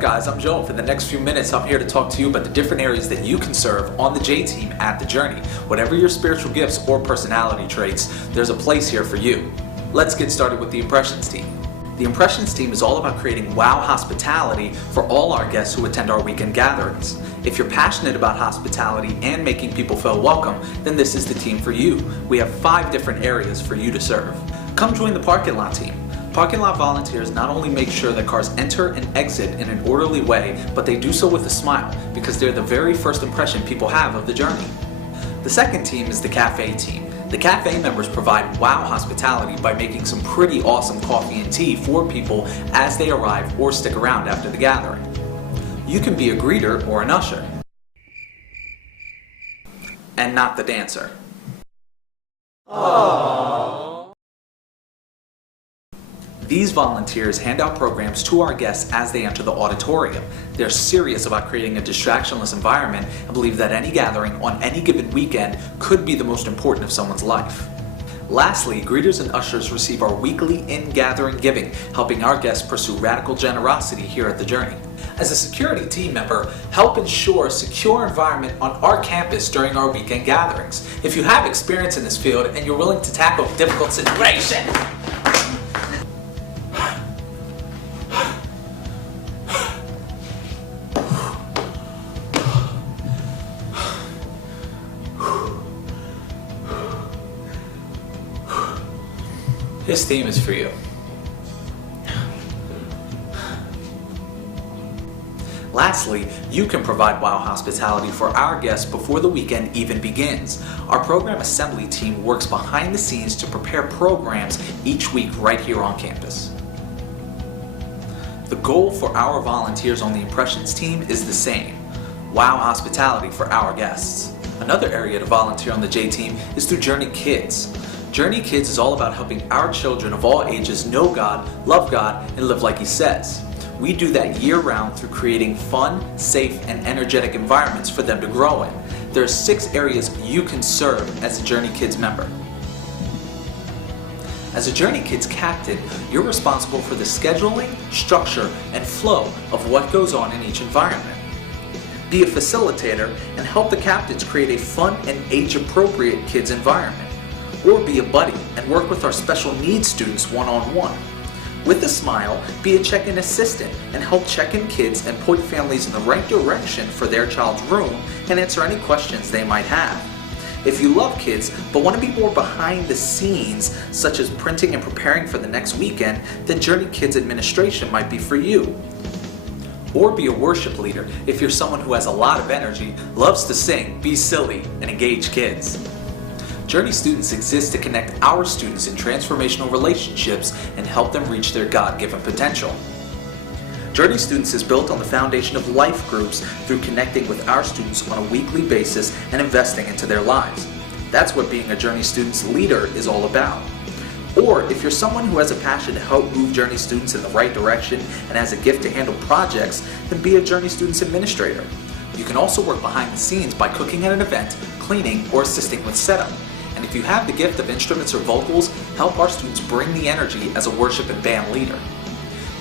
up, guys? I'm Joe. For the next few minutes, I'm here to talk to you about the different areas that you can serve on the J Team at The Journey. Whatever your spiritual gifts or personality traits, there's a place here for you. Let's get started with the Impressions team. The Impressions team is all about creating wow hospitality for all our guests who attend our weekend gatherings. If you're passionate about hospitality and making people feel welcome, then this is the team for you. We have 5 different areas for you to serve. Come join the parking lot team. Parking lot volunteers not only make sure that cars enter and exit in an orderly way, but they do so with a smile because they're the very first impression people have of the journey. The second team is the cafe team. The cafe members provide wow hospitality by making some pretty awesome coffee and tea for people as they arrive or stick around after the gathering. You can be a greeter or an usher, and not the dancer. Aww. These volunteers hand out programs to our guests as they enter the auditorium. They're serious about creating a distractionless environment and believe that any gathering on any given weekend could be the most important of someone's life. Lastly, greeters and ushers receive our weekly in-gathering giving, helping our guests pursue radical generosity here at The Journey. As a security team member, help ensure a secure environment on our campus during our weekend gatherings. If you have experience in this field and you're willing to tackle a difficult situation, this theme is for you. Lastly, you can provide wow hospitality for our guests before the weekend even begins. Our program assembly team works behind the scenes to prepare programs each week right here on campus. The goal for our volunteers on the Impressions team is the same: wow hospitality for our guests. Another area to volunteer on the J Team is through Journey Kids. Journey Kids is all about helping our children of all ages know God, love God, and live like He says. We do that year-round through creating fun, safe, and energetic environments for them to grow in. There are 6 areas you can serve as a Journey Kids member. As a Journey Kids captain, you're responsible for the scheduling, structure, and flow of what goes on in each environment. Be a facilitator and help the captains create a fun and age-appropriate kids environment. Or be a buddy and work with our special needs students one-on-one. With a smile, be a check-in assistant and help check in kids and point families in the right direction for their child's room and answer any questions they might have. If you love kids but want to be more behind the scenes, such as printing and preparing for the next weekend, then Journey Kids Administration might be for you. Or be a worship leader if you're someone who has a lot of energy, loves to sing, be silly, and engage kids. Journey students exist to connect our students in transformational relationships and help them reach their God-given potential. Journey Students is built on the foundation of life groups through connecting with our students on a weekly basis and investing into their lives. That's what being a Journey Students leader is all about. Or if you're someone who has a passion to help move Journey students in the right direction and has a gift to handle projects, then be a Journey Students administrator. You can also work behind the scenes by cooking at an event, cleaning, or assisting with setup. And if you have the gift of instruments or vocals, help our students bring the energy as a worship and band leader.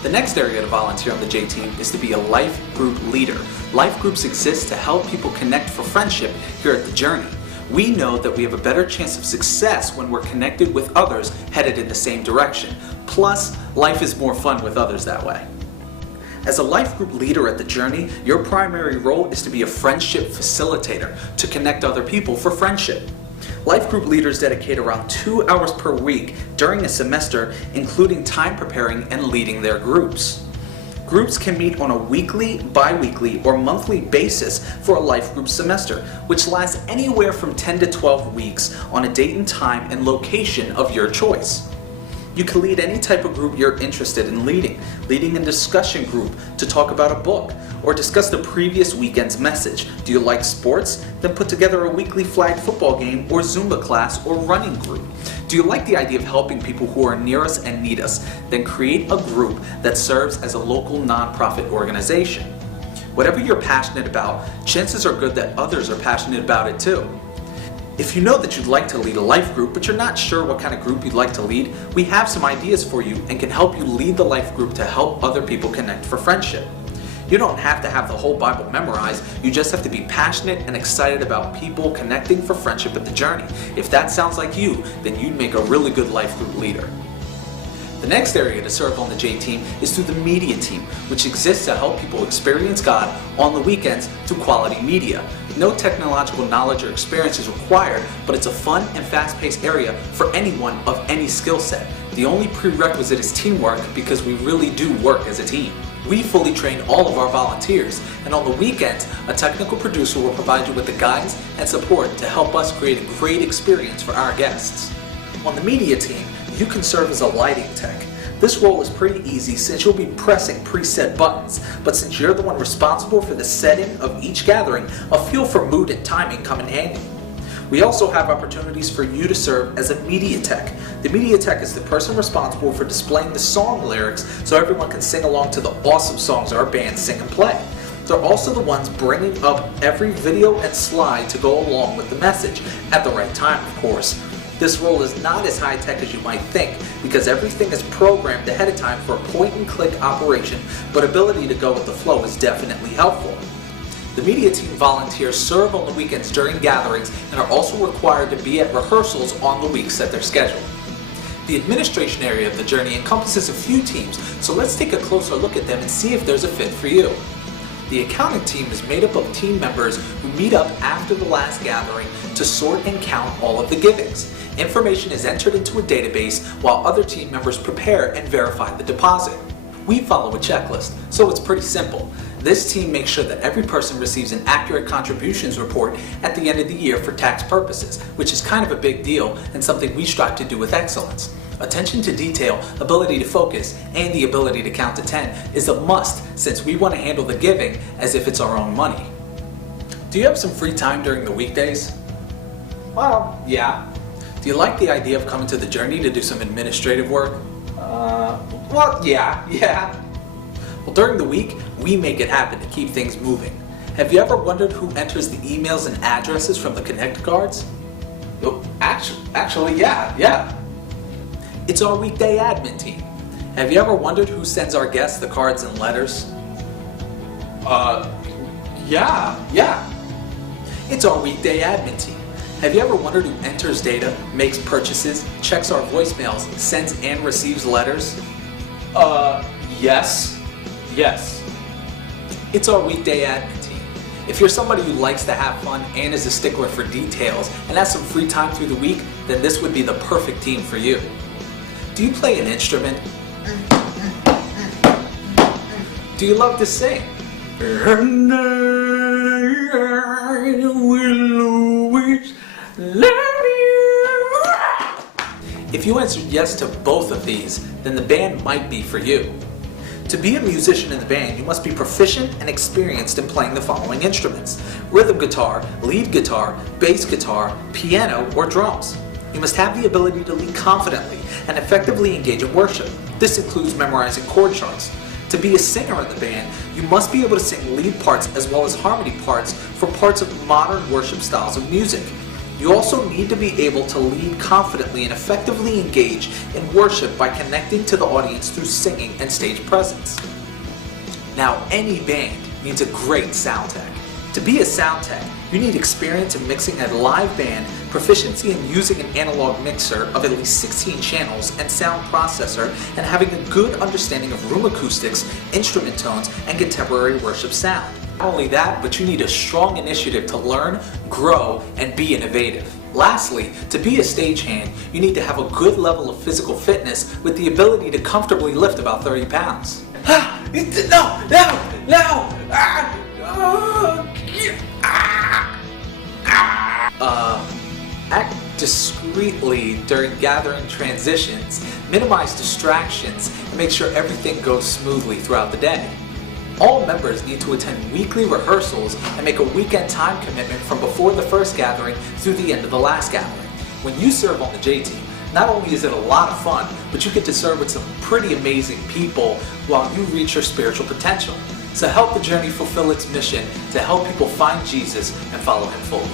The next area to volunteer on the J Team is to be a life group leader. Life groups exist to help people connect for friendship here at The Journey. We know that we have a better chance of success when we're connected with others headed in the same direction. Plus, life is more fun with others that way. As a life group leader at The Journey, your primary role is to be a friendship facilitator, to connect other people for friendship. Life group leaders dedicate around 2 hours per week during a semester, including time preparing and leading their groups. Groups can meet on a weekly, bi-weekly, or monthly basis for a life group semester, which lasts anywhere from 10 to 12 weeks on a date and time and location of your choice. You can lead any type of group you're interested in leading a discussion group to talk about a book, or discuss the previous weekend's message. Do you like sports? Then put together a weekly flag football game or Zumba class or running group. Do you like the idea of helping people who are near us and need us? Then create a group that serves as a local nonprofit organization. Whatever you're passionate about, chances are good that others are passionate about it too. If you know that you'd like to lead a life group, but you're not sure what kind of group you'd like to lead, we have some ideas for you and can help you lead the life group to help other people connect for friendship. You don't have to have the whole Bible memorized, you just have to be passionate and excited about people connecting for friendship at the journey. If that sounds like you, then you'd make a really good life group leader. The next area to serve on the J team is through the media team, which exists to help people experience God on the weekends through quality media. No technological knowledge or experience is required, but it's a fun and fast-paced area for anyone of any skill set. The only prerequisite is teamwork, because we really do work as a team. We fully train all of our volunteers, and on the weekends, a technical producer will provide you with the guidance and support to help us create a great experience for our guests. On the media team, you can serve as a lighting tech. This role is pretty easy since you'll be pressing preset buttons, but since you're the one responsible for the setting of each gathering, a feel for mood and timing come in handy. We also have opportunities for you to serve as a media tech. The media tech is the person responsible for displaying the song lyrics so everyone can sing along to the awesome songs our bands sing and play. They're also the ones bringing up every video and slide to go along with the message, at the right time, of course. This role is not as high-tech as you might think, because everything is programmed ahead of time for a point-and-click operation, but ability to go with the flow is definitely helpful. The media team volunteers serve on the weekends during gatherings and are also required to be at rehearsals on the weeks that they're scheduled. The administration area of the journey encompasses a few teams, so let's take a closer look at them and see if there's a fit for you. The accounting team is made up of team members who meet up after the last gathering to sort and count all of the givings. Information is entered into a database while other team members prepare and verify the deposit. We follow a checklist, so it's pretty simple. This team makes sure that every person receives an accurate contributions report at the end of the year for tax purposes, which is kind of a big deal and something we strive to do with excellence. Attention to detail, ability to focus, and the ability to count to 10 is a must, since we want to handle the giving as if it's our own money. Do you have some free time during the weekdays? Well, yeah. Do you like the idea of coming to the journey to do some administrative work? Well, yeah. Well, during the week, we make it happen to keep things moving. Have you ever wondered who enters the emails and addresses from the Connect cards? Oh, actually, yeah. It's our weekday admin team. Have you ever wondered who sends our guests the cards and letters? Yeah. It's our weekday admin team. Have you ever wondered who enters data, makes purchases, checks our voicemails, sends and receives letters? Yes. It's our weekday admin team. If you're somebody who likes to have fun and is a stickler for details and has some free time through the week, then this would be the perfect team for you. Do you play an instrument? Do you love to sing? And I will always love you. If you answered yes to both of these, then the band might be for you. To be a musician in the band, you must be proficient and experienced in playing the following instruments: rhythm guitar, lead guitar, bass guitar, piano, or drums. You must have the ability to lead confidently and effectively engage in worship. This includes memorizing chord charts. To be a singer in the band, you must be able to sing lead parts as well as harmony parts for parts of modern worship styles of music. You also need to be able to lead confidently and effectively engage in worship by connecting to the audience through singing and stage presence. Now, any band needs a great sound tech. To be a sound tech, you need experience in mixing a live band, proficiency in using an analog mixer of at least 16 channels and sound processor, and having a good understanding of room acoustics, instrument tones, and contemporary worship sound. Not only that, but you need a strong initiative to learn, grow, and be innovative. Lastly, to be a stagehand, you need to have a good level of physical fitness with the ability to comfortably lift about 30 pounds. Act discreetly during gathering transitions, minimize distractions, and make sure everything goes smoothly throughout the day. All members need to attend weekly rehearsals and make a weekend time commitment from before the first gathering through the end of the last gathering. When you serve on the J team, not only is it a lot of fun, but you get to serve with some pretty amazing people while you reach your spiritual potential. So help the journey fulfill its mission to help people find Jesus and follow him fully.